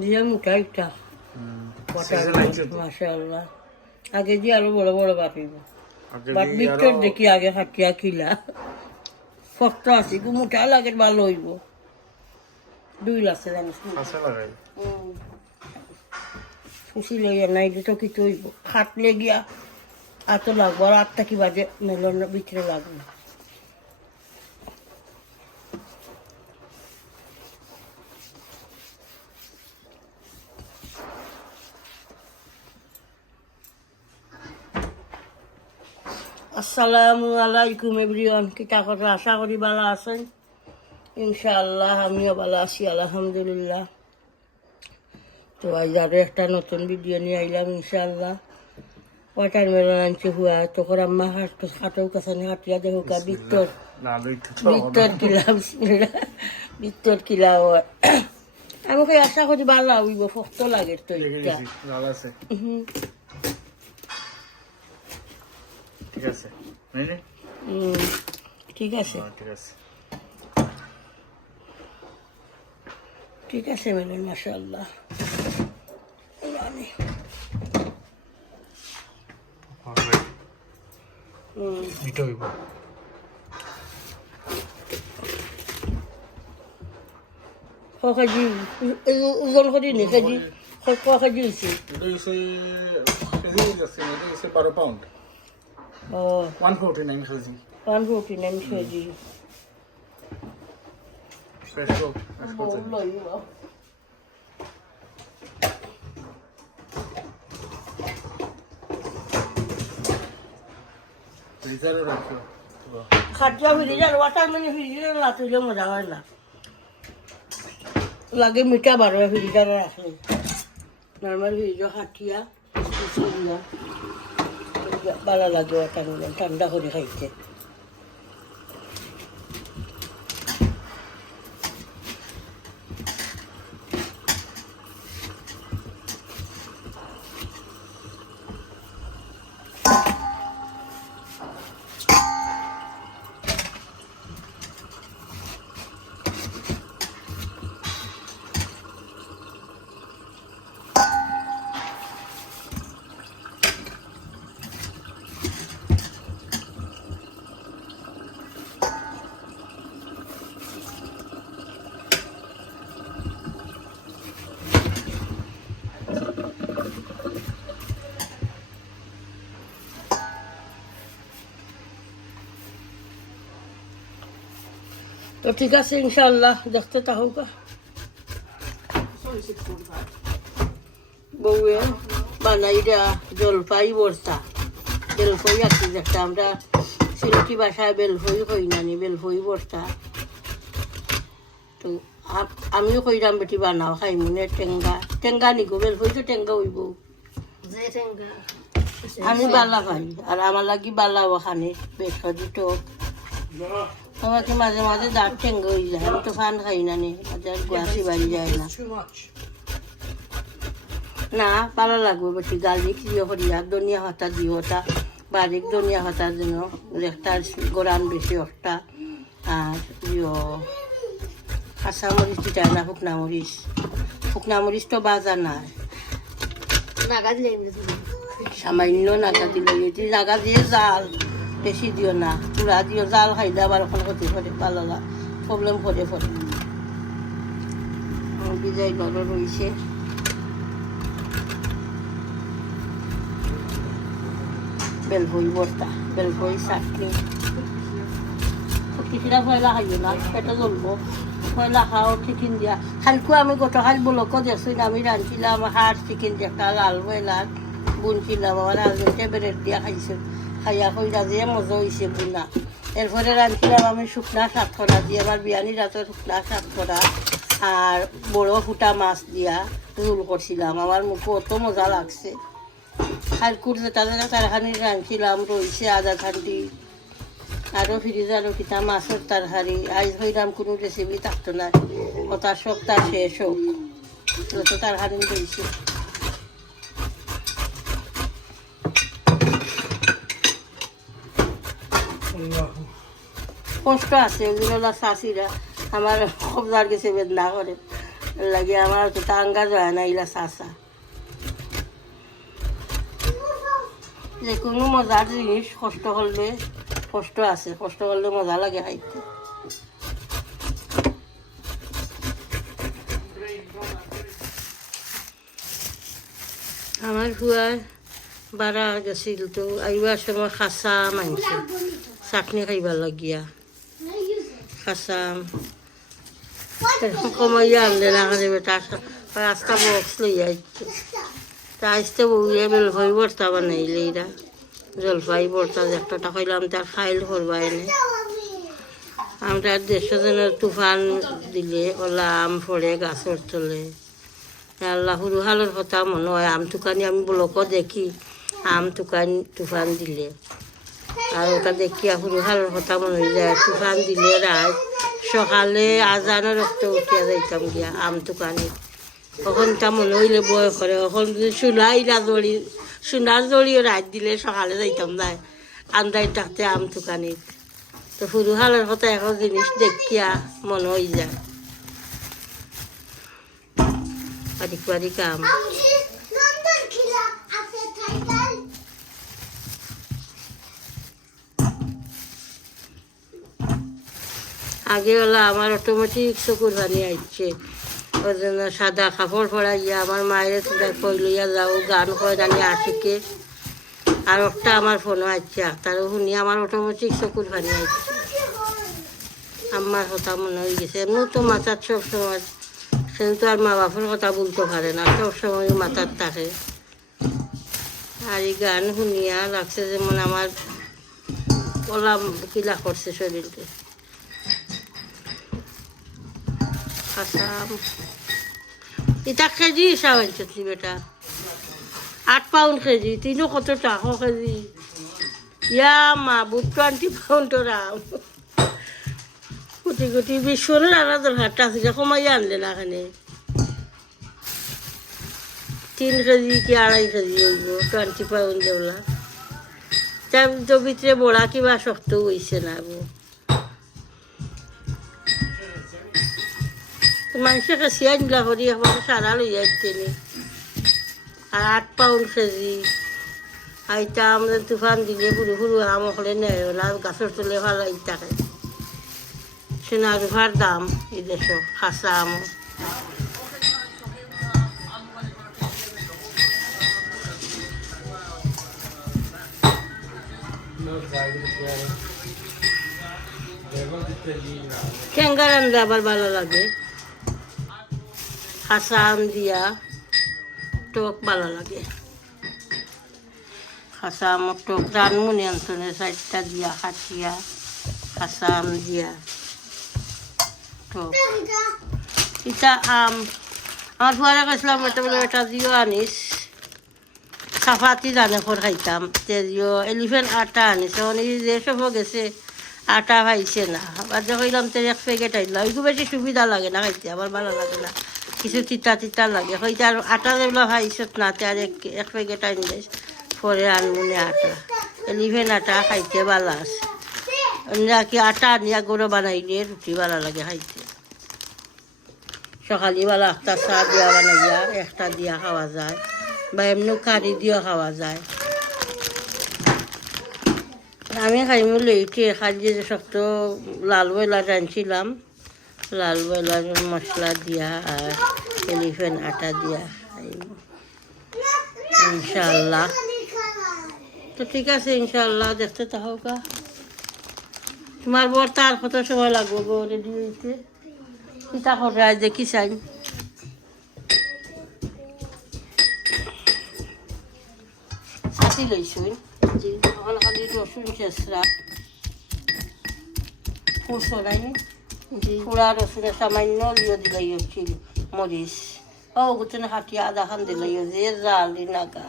দিয়ে মোটা একটা মাশাআল্লাহ আগে দিয়ে আরো বড় বড় বাপিব বাট ভিতর দেখি আগে হাতিয়া খিলা শক্ত আছে কি মোটা লাগে ভালো হইব দুই লাগছে জানিস খুশি লইয়া নাই দুটো কিছু হইব খাটলে গিয়া এত লাগবো আর 8টা কি বাজে মেলন ভিতরে লাগবে আসসালামু আলাইকুম এভরিওয়ান কিতা কথা আশা করি ভালো আছেন ইনশাআল্লাহ আমিও ভালো আছি আলহামদুলিল্লাহ তো আজ আরো একটা নতুন ভিডিও নিয়ে আইলাম ইনশাআল্লাহ ওয়াটার মেলন আনছে হুয়া তখন আম্মা হাটেও কাছে হাটিয়া দেখো কা বিত্তর কিলা বিত্তর কিলা আমাকে আশা করি ভালো হইব শক্ত লাগে তো এটা ঠিক আছে ঠিক আছে ঠিক আছে মেলন মাশাআল্লাহ কেজি ওজন করি নি কেজি কেজি হয়েছে 12 পাউন্ড ও 149 কেজি 149 কেজি খাটিয়া ফ্রিজার ওয়াটার মানে ফ্রিজার রাখলে মজা হয় না লাগে মিঠা বাড়বে ফ্রিজার রাখলে নর্মাল ফ্রিজও খাটিয়া ভালো লাগে ওয়াটার মেলন ঠান্ডা করে খাইতে তো ঠিক আছে ইনশাআল্লাহ দেখতে থাকুকা বউয়ে বানাই দেয়া জলপাই বর্তা বেলফই আছি একটা আমরা সিলেটি ভাষায় বেলফই কই নানি বেলফই বর্তা তো আমিও কইরাম বেটি বানাও খাইমুনে টেঙ্গা নিগো বেলফই তো টেঙ্গা হইব আমি বালা খাই আর আমার লাগি বালাও খানে বেশ দিত আমাকে মাঝে মাঝে দাঁত টেঙ্গা হয়ে যায় আমি তো ফান খাই না নে গুয়াশি বাড়ি যায় না না ভালো লাগবে বেশি গালি প্রিয় করিয়া ধনিয়া হাতা দিও ওটা বারিক ধনিয়া হাতার জন্য একটা গোরান বেশি একটা আর কাঁচা মরিচ দিতে না শুকনা মরিচ তো বাজা নাই সামান্য নাগা দিল নাগা দিয়ে জাল বেশি দিও না পুরা দিও জাল খাইলে আবার ওখানে ক্ষতি করে ভালো না প্রবলেম করে বিজয় ঘর রয়েছে বেলফই বর্তা বেলফই চাটনি কিছুটা পয়লা খাইও না পেটে জ্বলবো পয়লা খাও চিকেন দিয়া খালকু আমি গতকাল বলকো দেখছি আমি রাঁধছিলাম হাড় চিকেন একটা লাল বয়লার বুনছিলাম আমার হাজবেন্ডে ব্রেড দিয়া খাইছিল খাইয়া কইরা দিয়ে মজা হয়েছে বুনা এরপরে রাঁধছিলাম আমি শুকনা সাতখরা দিয়ে আমার বিয়ানি রাতে শুকনা সাতখরা আর বড় ফুটা মাছ দিয়া রোল করছিলাম আমার মুখে অত মজা লাগছে খালকুর যেটা তারখানি রাঁধছিলাম রয়েছে আধা ঘান্টি আরও ফ্রিজারও কিতা মাছের তরকারি আজ হইলাম কোনো রেসিপি থাকতো না কথা সব তার শেষ হোক যত তরকারি রয়েছে কষ্ট আছে ওগুলো শাশিরা আমার কবজার গেছে বেদনা করে এর লাগে আমার তো আঙ্গাজ হয় না ইলা চাষা যে কোনো মজার জিনিস কষ্ট করলে কষ্ট আছে কষ্ট করলে মজা লাগে খাইতে আমার হুয়া বারা গেছিল তো আইবার সময় খাসা মানছে চাটনি খাইবার লাগিয়া খাসা কমাইয়া আনলে না খালি বেটা রাস্তা বক্স লই আইছে তা আসতে বউয়ে বেলফাই বর্তা বানাইলে এরা জলফাই বর্তা একটা খাইলাম তার খাইল করবা এনে আমরা দেড়শো জনের তুফান দিলে ওলা আম ফড়ে গাছর তলে আল্লাহ সরু হালের কথা মনে হয় আম তুকানি আমি ব্লকও দেখি আম তুফান দিলে আর ওটা দেখিয়া সরু হালের কথা মনে হয়ে যায় তুফান দিলে রাত সকালে আজানের রক্ত উঠিয়া যাইতাম গিয়া আম তুকানি তখন তা মনে হইলে বয় করে তখন যদি সোনার জড়িও রাত দিলে সকালে যাইতাম না আন্দাই থাকতে আম তুকানিত তো সরু হালের কথা এখন জিনিস দেখিয়া মনে হয়ে যায় বাড়ি কাম আগে হলো আমার অটোমেটিক চকুর পানি আসছে ওই জন্য সাদা কাপড় পরাইয়া আমার মায়ের তোরা কই লইয়া যাও গান কয় জানি আশিকে আর একটা আমার ফোনও আসছে তার শুনি আমার অটোমেটিক চকুর পানি আসছে আমার কথা মনে হয়ে গেছে এমনি তো মাথার সব সময় সে তো আর মা বাপের কথা বলতে পারে না সবসময় মাথার থাকে আর এই গান শুনিয়া লাগছে যেমন আমার ওলা কিলা করছে শরীরকে আসাম এটা কেজি হিসাব আনছি বেটা 8 পাউন্ড কেজি তিনও কত টাকা কেজি ইয়া মা বুট 20 পাউন্ডের আম কুটি কুটি 20 আনা দরকারটা আছে কমাই আনলে না এখানে 3 কেজি কি 2.5 কেজি হইব 20 পাউন্ড দেওলা তার তো ভিতরে বড়া কিবা শক্ত হয়েছে না মানুষের কাছে আনলা করি এখন সারা লই যাচ্ছে নি আর 8 পাউন্ড কেজি আইটা আমাদের তুফান দিলে পুরো পুরো আম হলে নেয় ওলা গাছের তলে ভালাই থাকে সোনা রুফার দাম এই দেশ খাসা আম ঠেঙ্গা রান্না আবার ভালো লাগে খাসা আম দিয়া টক ভালো লাগে খাসা আম টক রানমুনি অন্তনে 4টা দিয়া কাটিয়া খাসা আম দিয়া টক এটা আম আমার ফুয়ারা গেছিলাম এটা বলে এটা দিও আনিস সাফাতি জানে ফোর খাইতাম তে দিও এলিফেন্ট আটা আনিস উনি যে সব গেছে আটা খাইছে না আবার যে কইলাম তো 1 প্যাকেট আইলা ওইগুলো বেশি সুবিধা লাগে না খাইতে আমার ভালো লাগে না কিছু তিতা লাগে হয়তো আর আটা যেগুলো খাইছত না তে আর 1 প্যাকেট আনলে পরে আনমুনে আটা এলিফেন্ট আটা খাইতে ভালো আছে কি আটা আনিয়া গুঁড়ো বানাইলে রুটি ভালো লাগে খাইতে সকালবেলা একটা চা দিয়া বানাইয়া একটা দিয়া খাওয়া যায় বা এমনি কারি দিয়েও খাওয়া যায় আমি খাইমু লইটি খালি যে শক্ত লাল বয়লার রাঁধছিলাম লাল বয়লার মশলা দিয়া আর এলিফেন্ট আটা দিয়া খাইমু ইনশাল্লাহ তো ঠিক আছে ইনশাল্লাহ দেখতে থাকা তোমার বর তার কত সময় লাগবো গো রেডি হইতে কিতা করে আজ দেখি চাই ছাতি লইছুন এখন খালি রসুন চেঁচড়া ফুরছো নাই ফুড়া রসুনের সামান্য লিও দিলাই হচ্ছিল মরিচ ও গোটনে হাঁটিয়া আধা খান দিলাই যে জালি নাগা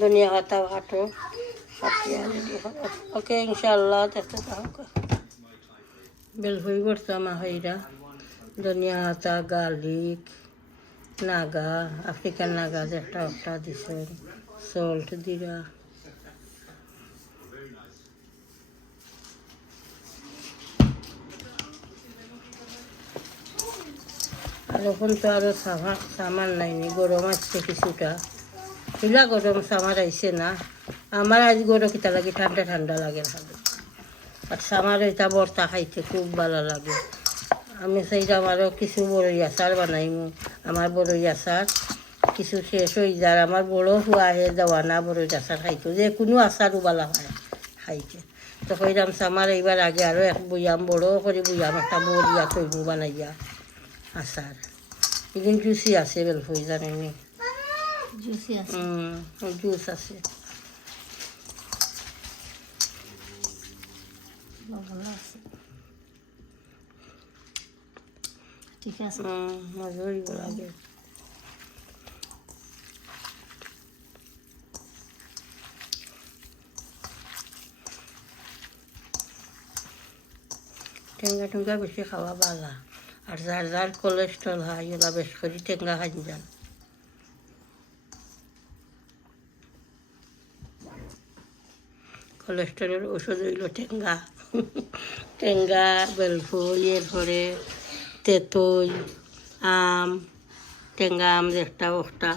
ধনিয়া পাতা কাটো হাঁটিয়া ওকে ইনশাল্লাহ দেখতে থাকা বেলফুই করতাম আহইরা ধনিয়া পাতা গার্লিক নাগা আফ্রিকান নাগা একটা দিছে সল্ট দিরা আর এখন তো আরও সামান নাইনি, গরম আসছে কিছুটা, শিলা গরম সামার আইছে না। আমার আজ গরম কিতা লাগে, ঠান্ডা ঠান্ডা লাগে খালি। আর সামার এটা বর্তা খাইতে খুব ভালো লাগে। আমি চাইলাম আরও কিছু বড়ই আচার বানাইমু। আমার বড়ই আচার কিছু শেষ হয়ে যায়, আমার বড় হুয়া হে দেওয়া না বড়ই আচার খাইতো, যে কোনো আচারও ভালো হয় খাইতে। তো কইলাম সামার এইবার আগে আরও এক বইয়াম বড় করে বইয়াম একটা বড়িয়া তৈমু বানাইয়া আচার। এদিন জুসি আছে বেলফই জানেনি, জুসি আছে, জুস আছে। ভালো আছে, ঠিক আছে। মজা হইব লাগে। টেঙ্গা টুঙ্গা বেশি খাওয়া ভালো, আর যার যার কোলেস্ট্রল হয় ওরা বেশ করে টেঙ্গা খাই যান। কোলেস্ট্রলের ওষুধ হইল টেঙ্গা। টেঙ্গা, বেলফুল, এরপরে তেঁতুল, আম, টেঙ্গা আম যেটা ওটা।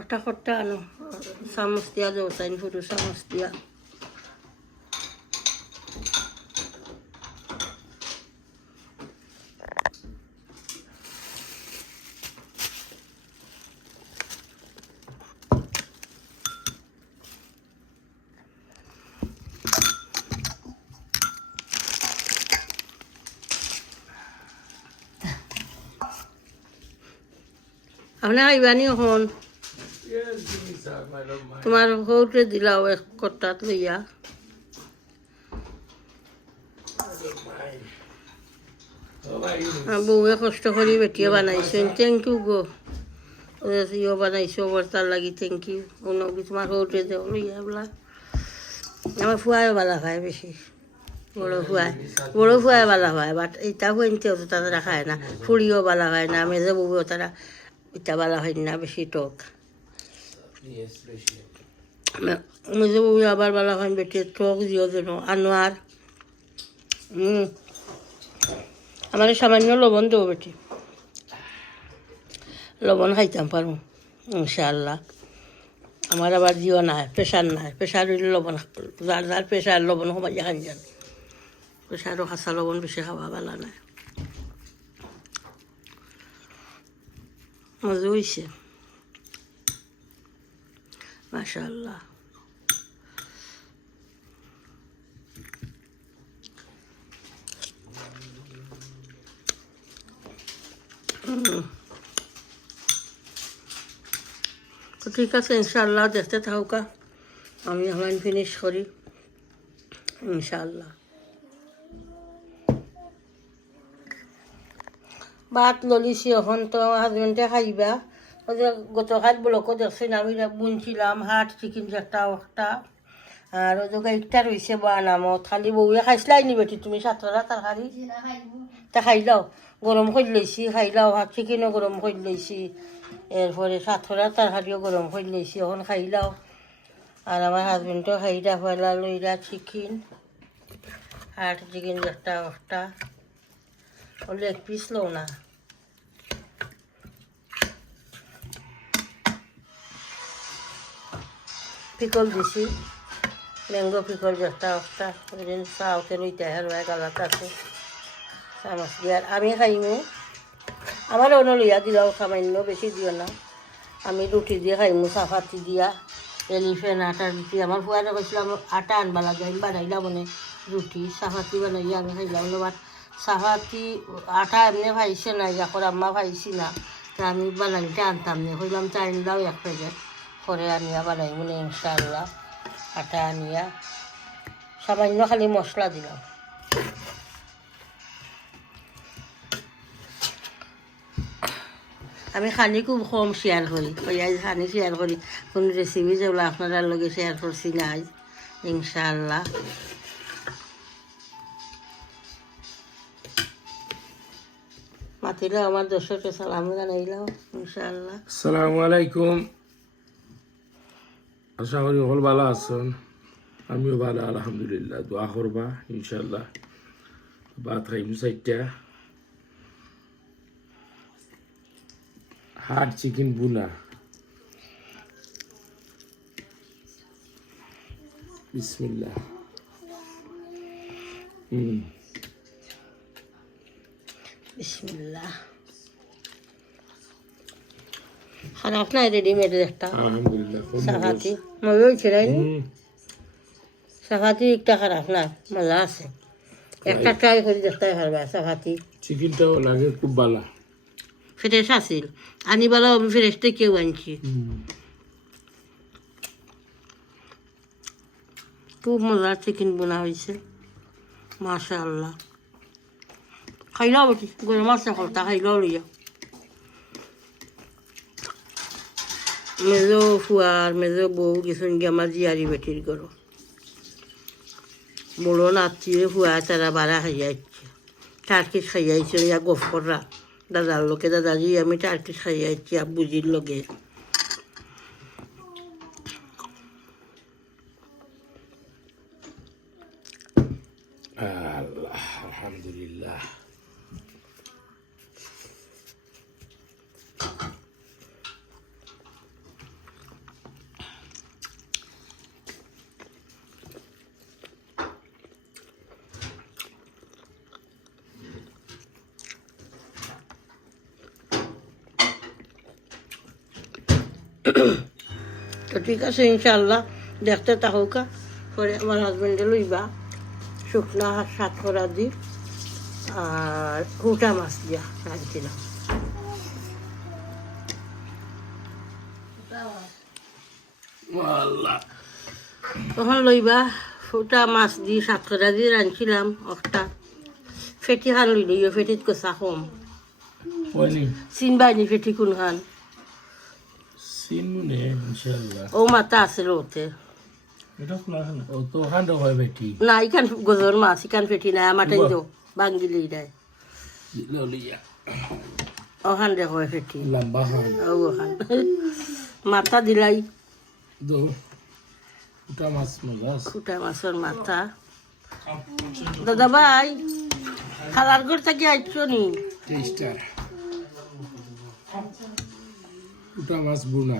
ওটা করতে আনো, চামচ দিয়া দৌড়াইন ফুটু চামচ দিয়া। আপনি আইবানি এখন, তোমার সৌতে দিলাও এক কটাত লইয়া। বউয়ে কষ্ট করে বেটিয়ে বানাইছেন, থ্যাংক ইউ গো। ইয়ে বানাইছো বর্তার লাগি, থ্যাংক ইউ। তোমার সৌতে দেও লইয়া বলা। আমার ফুয়াও বালা খায় বেশি, বড় ফুয়াই বালা হয়, বাট ইটা ফুয়েনতেও তো তারা খায় না, ফুড়িও বালা হয় না, মেজে বউও তারা ইটা বালা হয় না বেশি টক। মেজে বউ আবার বালা হয় বেটে টক দিও যেন আনোয়ার। আমার সামান্য লবণ দেবো বেটি, লবণ খাইতাম পারবো ইনশাআল্লাহ। আমার আবার দিও নাই, প্রেশার নাই, প্রেশার হইলে লবণ, যার যার প্রেশার লবণ কমাইয়া খান যান। প্রেশারও খাসা লবণ বেশি খাওয়া ভালো নাই। মজা হয়েছে মাশাআল্লাহ। তো ঠিক আছে ইনশাআল্লাহ, দেখতে থাকা। আমি এখন ফিনিশ করি ইনশাআল্লাহ। ভাত ললিছি এখন, তো আমার হাজবেন্ডে খাইবা। ওই যে গতকাল ব্লকও দেখছেন আমি বুনছিলাম হাট চিকেন একটা একটা, আর ওই যে গাইডটা রয়েছে বানামত, খালি বউয়ে খাইছিলাই নি বেটি তুমি সাতরা তরকারি তা খাইলাও, গরম করে লইছি খাইলাও, হাট চিকেনও গরম করে লইছি, এরপরে সাতরা তরকারিও গরম করে লইছি, এখন খাইলাও। আর আমার হাজবেন্ডও খাইলা ফেলা লইরা চিকেন, হাট চিকেন একটা একটা, লেগ পিস লও না। পিকল দিছি, ম্যাঙ্গো পিকল একটা একটা, চাওতে লইতে হেরোয় গালাত আছে চামচ দিয়ে। আমি খাইমু, আমার অন্য লইয়া দিলাও সামান্য, বেশি দিও না। আমি রুটি দিয়ে খাইমু, চাপাতি দিয়া, এলিফেন্ট আটার রুটি। আমার ফুয়ারে কৈছিলাম আটা আনবা লাগে, আমি বানাইলাম মানে রুটি চাপাতি বানাইয়া আমি খাইলাম। বাট চাপাতি আটা এমনি পাইছে না, এখন আম্মা পাইছি না, তা আমি বানাইতে আনতাম না, কইলাম তা আনলাও এক প্যাকেট, পরে আনিয়া বানাই মানে ইনশাআল্লাহ। আটা আনিয়া সামান্য খালি মশলা দিলাম। আমি খানি খুব কম শেয়ার করি, ওই আজ খানি শেয়ার করি, কোনো রেসিপি যেগুলো আপনারা লগে শেয়ার করছি না আজ ইনশাআল্লাহ। মাতিলে আমার দর্শককে সালাম জানাইলাম ইনশাআল্লাহ। আসসালামু আলাইকুম। আশা করি সকল ভালো আছেন, আমিও ভালো আলহামদুলিল্লাহ। দোয়া করবা ইনশাল্লাহ। ভাত খাইমু 4টা, হাট চিকেন বুনা। বিসমিল্লাহ। বিসমিল্লাহ। খারাপ নাই, রেডিমেড একটা আলহামদুলিল্লাহ খুব চাপাতি মজা হয়েছে নাই? চাপাতি একটা খারাপ নাই, মজা আছে। একটা ট্রাই করে দেখতে পারবা চাপাতি। চিকেনটাও লাগে খুব ভালো। ফ্রেশ আছিল, আনিবেলা আমি ফ্রেশ থেকেও আনছি। খুব মজার চিকেন বোনা হয়েছে, মাশাআল্লাহ। খাইলাও বেটি, গরম আছে কলতা, খাইলাও লইয়া। মেজো ফুয়ার মেজো বউ গেছেন গিয়ে আমার জিয়ারি বেটির গরম। বড় নাতিয়ে ফুয়া তারা বারা খাইয়াইছে, টার্কিশ খাইয়াইছে ইয়া গফররা দাদার লোকে। দাদাজি আমি টার্কিশ খাইয়াইছি আব্বুজির লগে। আল্লাহ আলহামদুলিল্লাহ। তো ঠিক আছে ইনশাল্লাহ, দেখতে থাকুকা। পরে আমার হাজবেন্ডে লইবা শুকনা সাতকরা দি আর হুটা মাছ দিয়া রাঁধছিলাম। আল্লাহ তখন লইবা ফুটা মাছ দি সাতকরা দিয়ে রাঁধছিলাম। একটা ফেটি খান লই লইও, ফেটিত কষা কম। ওয়ানি চিনবাইনি ফেটি কোন খান? সিনমুনে ইনশাআল্লাহ। ও মাথা আছে লোতে এটা খোলা না, ও তো হান্ড হয় বেটি। না, ইখান গজর মাছ, ইখান ফেটি নাই আমারটাই তো বাঙ্গিলি দেয়। ললিয়া ওখান দেখো ফেটি লম্বা হান ওখান মাথা দিলাই। দো ওটা মাছ মজা আছে। ফুটা মাছের মাথা। দাদা ভাই খালার ঘর থেকে আইছো নি? টেস্টার ওটা মাছ বুনা।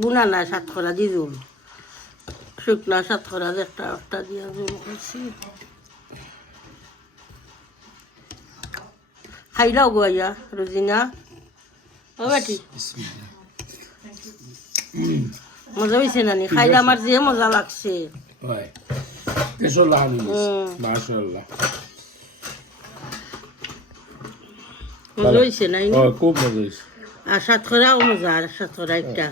বুনা না, সাতকরা দি জোল, শুকনা সাতকরা একটা একটা দিয়া জোল করছি। খাইলাও গো আইয়া রোজিনা ও বেটি, বিসমিল্লাহ। মজা হয়েছে নানি? খাইলে আমার যে মজা লাগছে। হয় দেশো লাহানি মাশাআল্লাহ। মজা হয়েছে নাই? ও খুব মজা হইছে। আর সাতকরাও মজা, আর সাতকরা একটা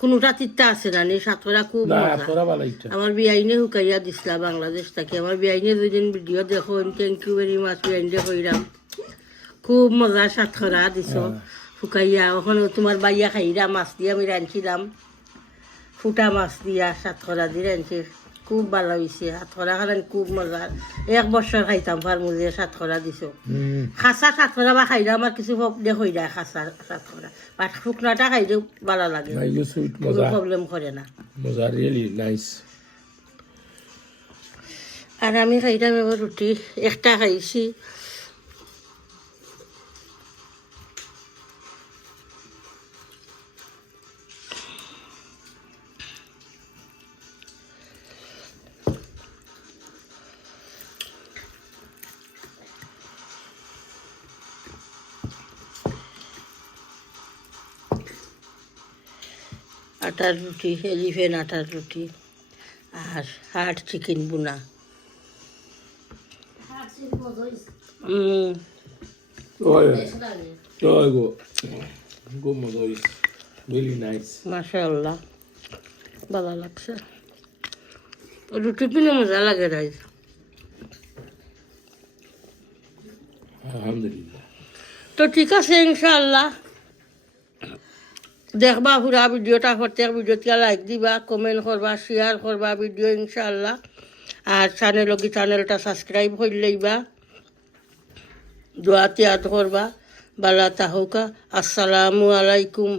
কোনোটা তিতা আছে নানি, সাতকরা খুব না মজা। তোরা ভালো এটা। আমার বিয়াইনে হুকাইয়া দিছিলা বাংলাদেশ থেকে। আমার বিয়াইনে দুদিন ভিডিও দেখো, থ্যাংক ইউ ভেরি মাছ বিয়াইনে কইরাম। খুব মজা সাতকরা দিছ হুকাইয়া। ওখানে তোমার বাইয়া খাইরা মাছ দিয়ে আমি রাঁধছিলাম, ফুটা মাছ দিয়া সাতকরা দিয়ে রাঁধছি। খুব ভালো হয়েছে সাতকরা খান, খুব মজা। 1 বছর খাইতাম পারমু যে সাতকরা দিছ। খাসা সাতকরা বা খাইলে আমার কিছু দেখই যায়, খাসা সাতকরা বা শুকনাটা খাইলে ভালো লাগে, না ইউ সুইট কোনো মজা প্রবলেম করে না। মজা রিয়েলি নাইস। আর আমি খাইতাম এবার রুটি একটা খাইছি। আটার রুটি, এলিফেন্ট আটার রুটি আর হাট চিকেন বুনা। ওই ওই গো খুব মজা হইছে, রিয়েলি নাইস। মাশাআল্লাহ ভালো লাগছে। রুটি পিনে মজা লাগে রাইস। আলহামদুলিল্লাহ। তো ঠিক আছে ইনশাআল্লাহ, দেখবা পুরা ভিডিওটা, প্রত্যেক ভিডিওতে লাইক দিবা, কমেন্ট করবা, শেয়ার করবা ভিডিও ইনশাআল্লাহ। আর চ্যানেলটা সাবস্ক্রাইব করে লইবা, দোয়াতে আদ করবা। বালা তাহুকা। আসসালামু আলাইকুম।